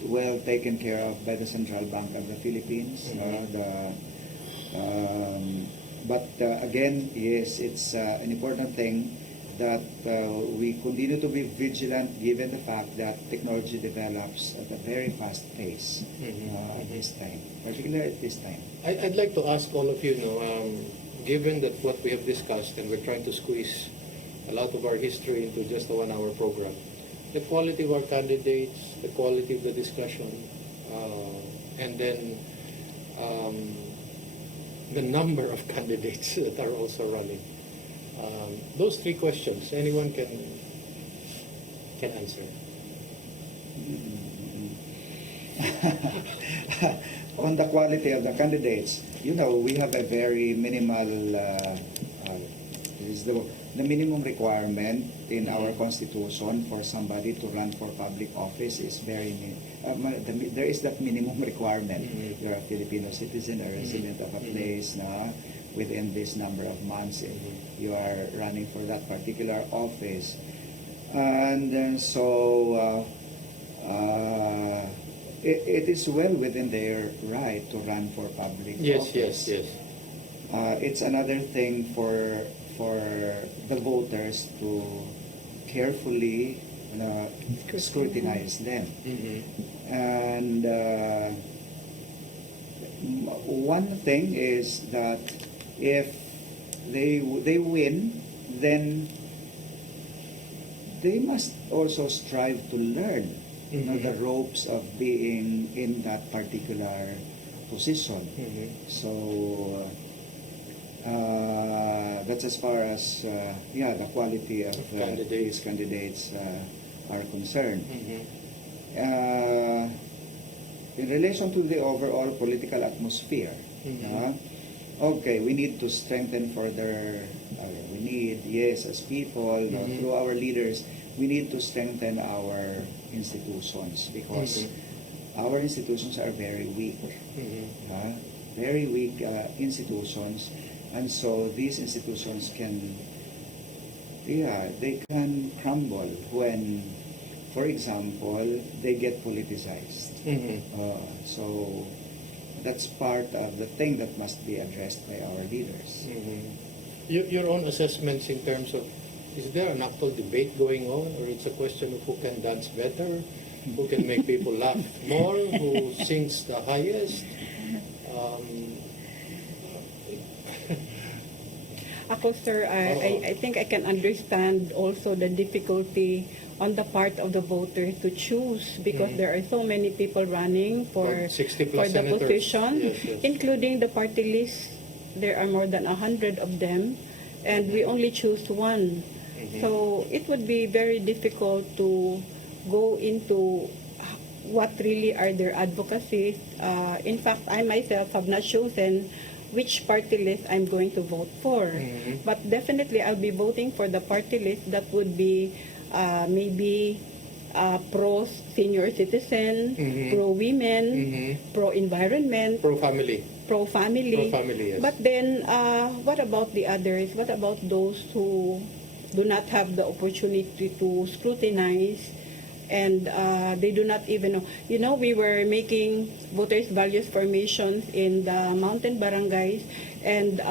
well taken care of by the Central Bank of the Philippines. But again, yes, it's an important thing that we continue to be vigilant, given the fact that technology develops at a very fast pace at this time, particularly at this time. I'd like to ask all of you, given that what we have discussed, and we're trying to squeeze a lot of our history into just a 1-hour program, the quality of our candidates, the quality of the discussion, and then the number of candidates that are also running. Those 3 questions, anyone can answer. On the quality of the candidates, we have a very minimal, is the minimum requirement in our constitution for somebody to run for public office is very there is that minimum requirement. You're a Filipino citizen, a resident of a place within this number of months if you are running for that particular office. And so it is well within their right to run for public office. Yes. It's another thing for the voters to carefully scrutinize them. And one thing is that if they win, then they must also strive to learn the ropes of being in that particular position. So that's as far as the quality of these candidates are concerned. In relation to the overall political atmosphere, okay, we need to strengthen further. We need, as people, through our leaders, we need to strengthen our institutions, because our institutions are very weak. Very weak institutions. And so these institutions can crumble when, for example, they get politicized. So that's part of the thing that must be addressed by our leaders. Your own assessments in terms of, is there an actual debate going on, or it's a question of who can dance better, who can make people laugh more, who sings the highest? Ako, sir, I think I can understand also the difficulty on the part of the voter to choose, because there are so many people running for 60 the plus senators. position, Yes. including the party list. There are more than 100 of them, and we only choose one. So it would be very difficult to go into what really are their advocacies. In fact, I myself have not chosen which party list I'm going to vote for. But definitely I'll be voting for the party list that would be maybe pro-senior citizen, pro-women, pro-environment, pro-family. Pro-family. Pro-family, yes. But then, what about the others? What about those who do not have the opportunity to scrutinize, and they do not even know? You know, we were making voters' values formations in the mountain barangays, and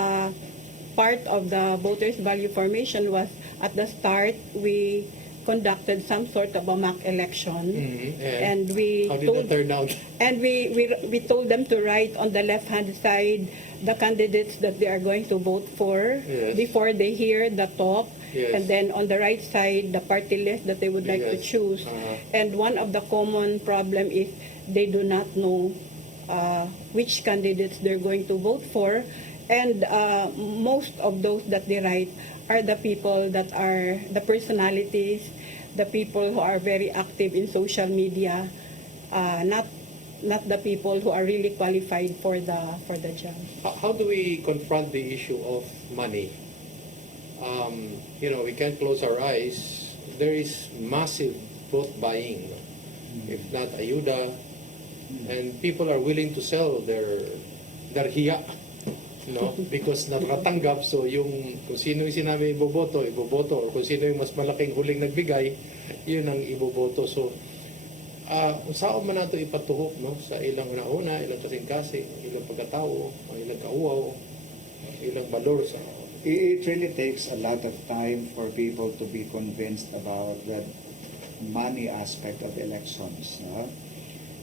part of the voters' value formation was, at the start, we conducted some sort of a mock election, and we how did that turn out? And we told them to write on the left-hand side the candidates that they are going to vote for before they hear the talk, and then on the right side the party list that they would like to choose. And one of the common problem is they do not know which candidates they're going to vote for, and most of those that they write are the people that are the personalities, the people who are very active in social media, not not the people who are really qualified for the job. How do we confront the issue of money? We can't close our eyes. There is massive vote buying, if not ayuda, and people are willing to sell their hiya, because nakatanggap. So kung sino yung sinabi iboboto, or kung sino yung mas malaking huling nagbigay, yun ang iboboto. So saan man nato ipatuhok, sa ilang una-una, ilang kasing-kasing, ilang pagkatao, ilang kauaw, ilang balor sa. It really takes a lot of time for people to be convinced about the money aspect of elections.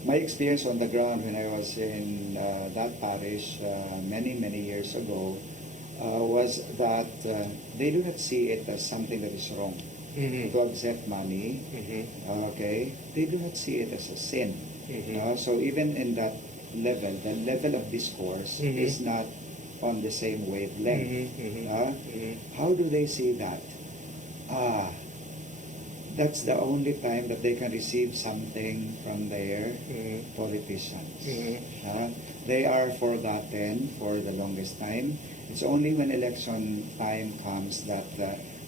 My experience on the ground when I was in that parish many years ago was that they do not see it as something that is wrong to accept money. Okay, they do not see it as a sin. So even in that level, the level of discourse is not on the same wavelength. How do they see that? That's the only time that they can receive something from their politicians. They are forgotten for the longest time. It's only when election time comes that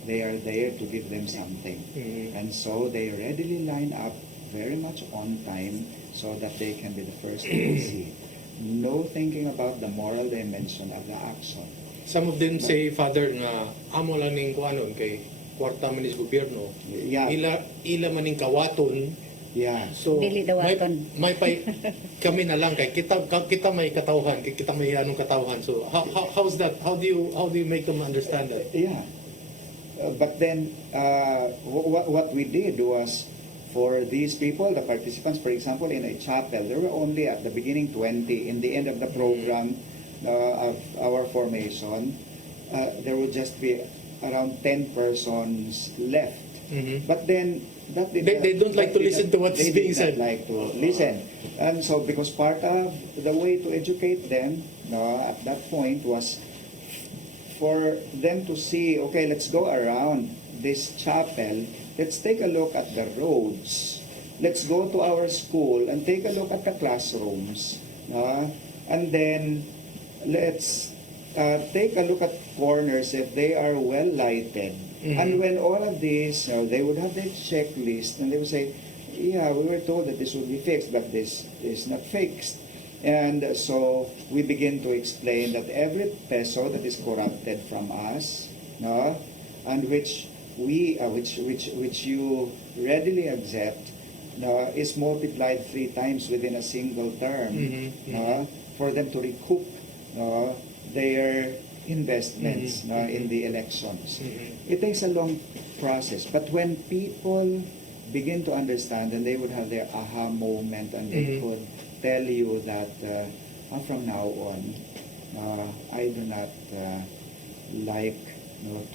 they are there to give them something. And so they readily line up very much on time so that they can be the first to receive. No thinking about the moral dimension of the action. Some of them say, Father, nga amo lang ning kuanon kay kwarta man is gobyerno. Yeah. Ila man ning kawaton. Yeah. So Dili dawaton. may kami na lang kay kita may katawhan, kay kita may anong katawhan. So how's that? How do you make them understand that? Yeah. But then what we did was, for these people, the participants, for example, in a chapel, there were only at the beginning 20. In the end of the program of our formation, there would just be around 10 persons left. But then that They don't like to listen to what's being said. They did not like to listen. And so because part of the way to educate them at that point was for them to see, okay, let's go around this chapel. Let's take a look at the roads. Let's go to our school and take a look at the classrooms. And then let's take a look at corners if they are well lighted. And when all of these, they would have their checklist and they would say, yeah, we were told that this would be fixed, but this is not fixed. And so we begin to explain that every peso that is corrupted from us, and which you readily accept, is multiplied 3 times within a single term, for them to recoup their investments in the elections. It takes a long process, but when people begin to understand, and they would have their aha moment, and they could tell you that from now on, I do not like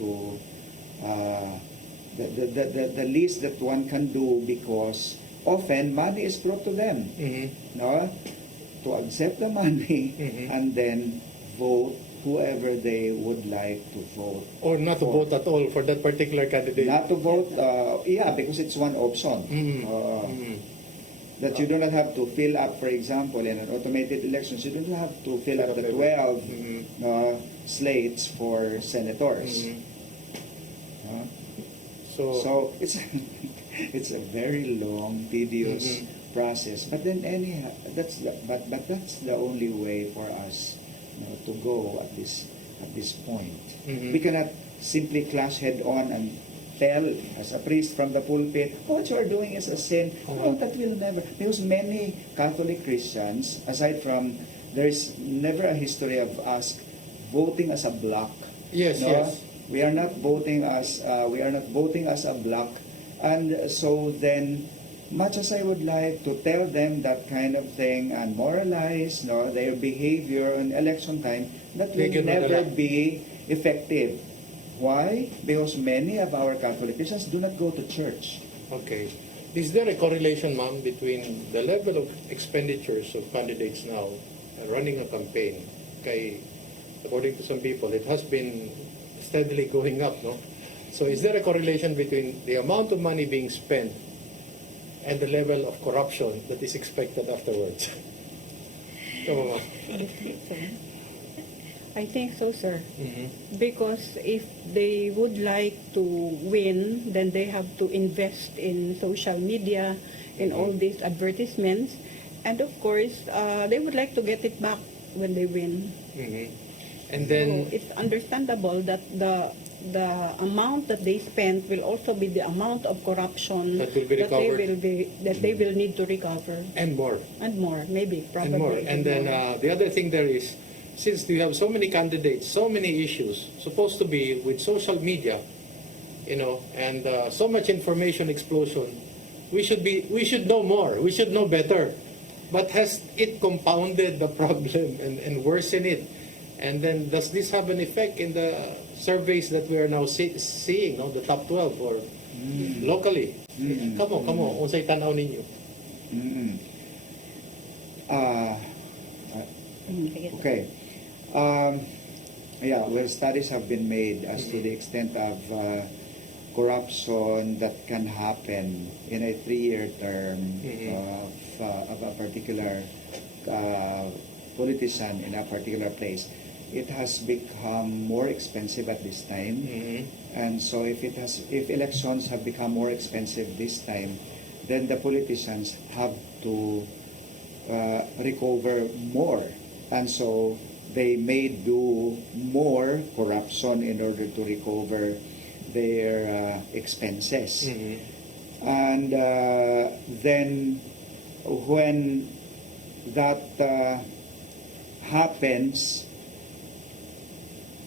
to the least that one can do, because often money is brought to them, to accept the money and then vote whoever they would like to vote. Or not to vote at all for that particular candidate. Not to vote, because it's one option. That you do not have to fill up, for example, in an automated elections, you don't have to fill up the 12 slates for senators. So it's it's a very long, tedious process. But then anyhow, that's the only way for us to go at this point. We cannot simply clash head on and tell as a priest from the pulpit, what you are doing is a sin. No, that will never. Because many Catholic Christians, aside from, there is never a history of us voting as a bloc. Yes. We are not voting as a bloc, and so then, much as I would like to tell them that kind of thing and moralize their behavior in election time, that will never be effective. Why? Because many of our Catholic Christians do not go to church. Okay. Is there a correlation, ma'am, between the level of expenditures of candidates now running a campaign? Okay, according to some people, it has been steadily going up, no? So is there a correlation between the amount of money being spent and the level of corruption that is expected afterwards. Come on. I think so, sir. Mhm. Because if they would like to win, then they have to invest in social media, in all these advertisements, and of course, they would like to get it back when they win. Mhm. And then, So it's understandable that the amount that they spent will also be the amount of corruption That will be recovered. they will need to recover, and more. and more, maybe, probably. And more. And then more. the other thing there is, since we have so many candidates, so many issues, supposed to be with social media, and so much information explosion, we should know more, we should know better. But has it compounded the problem and worsened it? And then does this have an effect in the surveys that we are now seeing, the top 12 or locally? Come on, unsay tanaw ninyo? Okay. Well, studies have been made as to the extent of corruption that can happen in a 3-year term of a particular politician in a particular place. It has become more expensive at this time, and so if elections have become more expensive this time, then the politicians have to recover more, and so they may do more corruption in order to recover their expenses. And then when that happens,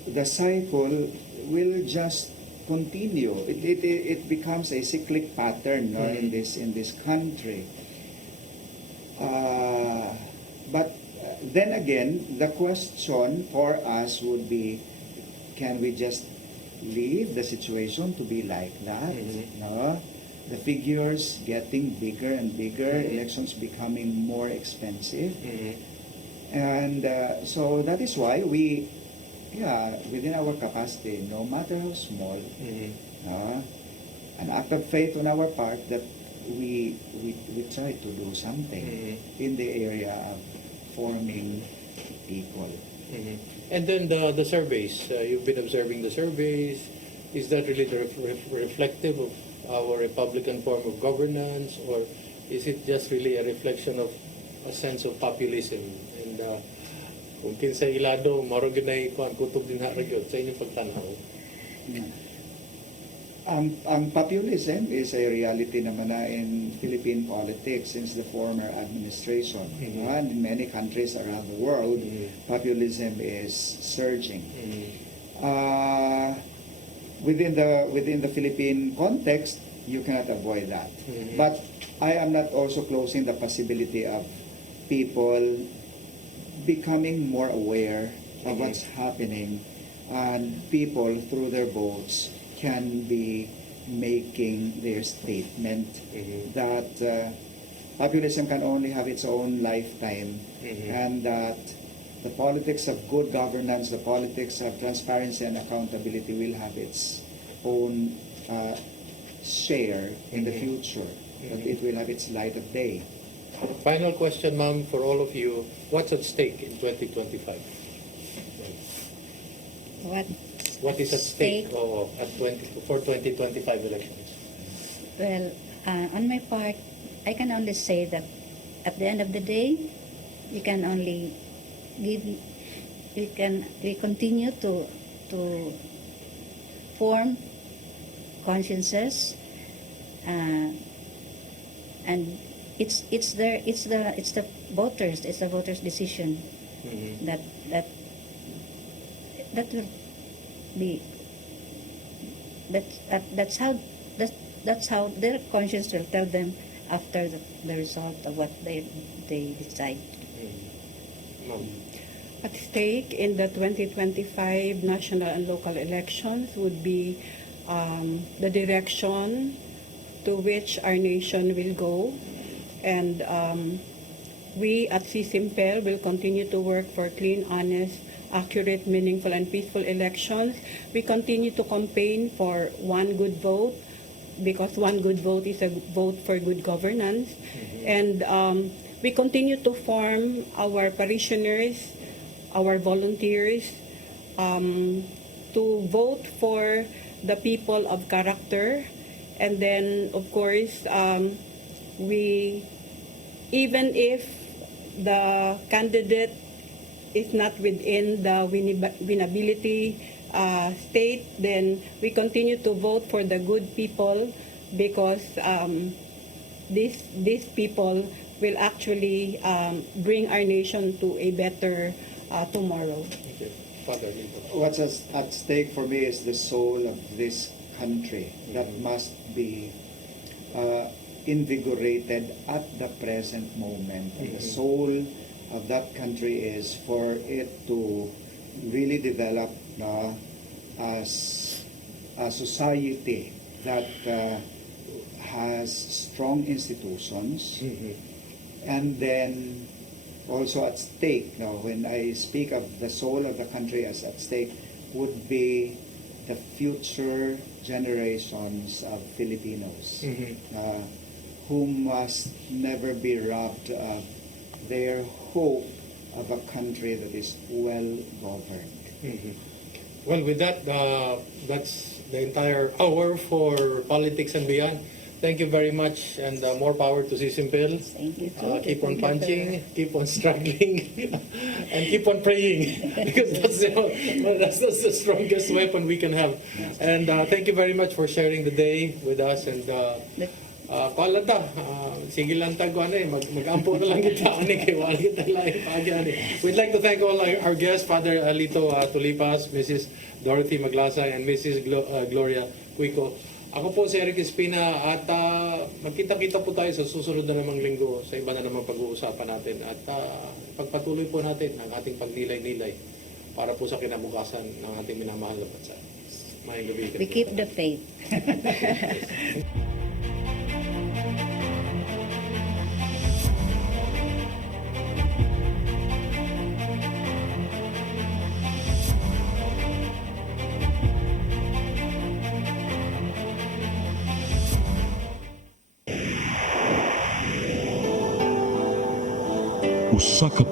the cycle will just continue. It becomes a cyclic pattern in this country. But then again, the question for us would be, can we just leave the situation to be like that? No? The figures getting bigger and bigger, elections becoming more expensive. And so that is why we, within our capacity, no matter how small, an act of faith on our part that we try to do something in the area of forming people. And then the surveys, you've been observing the surveys. Is that really reflective of our Republican form of governance, or is it just really a reflection of a sense of populism? And kung kinsa ilado, maro ginay kuan kutob din ha gyud sa inyong pagtanaw. Ang populism is a reality naman na in Philippine politics since the former administration. And in many countries around the world, populism is surging. Within the Philippine context, you cannot avoid that. But I am not also closing the possibility of people becoming more aware of what's happening, and people through their votes can be making their statement that populism can only have its own lifetime, and that the politics of good governance, the politics of transparency and accountability will have its own share in the future, that it will have its light of day. Final question, ma'am, for all of you. What's at stake in 2025? What is at stake for 2025 elections? Well, on my part, I can only say that at the end of the day, we can only we continue to form consciences, and it's the voters' decision that will be that's how their conscience will tell them after the result of what they decide. At stake in the 2025 national and local elections would be the direction to which our nation will go, and we at CSIMPEL will continue to work for clean, honest, accurate, meaningful, and peaceful elections. We continue to campaign for one good vote, because one good vote is a vote for good governance. And we continue to form our parishioners, our volunteers, to vote for the people of character. And then, of course, we, even if the candidate is not within the winnability state, then we continue to vote for the good people, because these people will actually bring our nation to a better tomorrow. What's at stake for me is the soul of this country that must be invigorated at the present moment. And the soul of that country is for it to really develop as a society that has strong institutions. And then also at stake, now when I speak of the soul of the country as at stake, would be the future generations of Filipinos who must never be robbed of their hope of a country that is well governed. Well, with that, that's the entire hour for Politics and Beyond. Thank you very much, and more power to Sisimpel. Thank you. Keep on punching, keep on struggling, and keep on praying, because that's the strongest weapon we can have. And thank you very much for sharing the day with us. And palata, sige lang tago mag-ampo na lang kita kay wala kita lang We'd like to thank all our guests, Father Alito Tulipas, Mrs. Dorothy Maglasa, and Mrs. Gloria Cuico. Ako po si Eric Espina, at magkita-kita po tayo sa susunod na namang linggo sa iba na namang pag-uusapan natin, at pagpatuloy po natin ang ating pagnilay-nilay para po sa kinabukasan ng ating minamahal na bansa. We keep the faith. Usa ka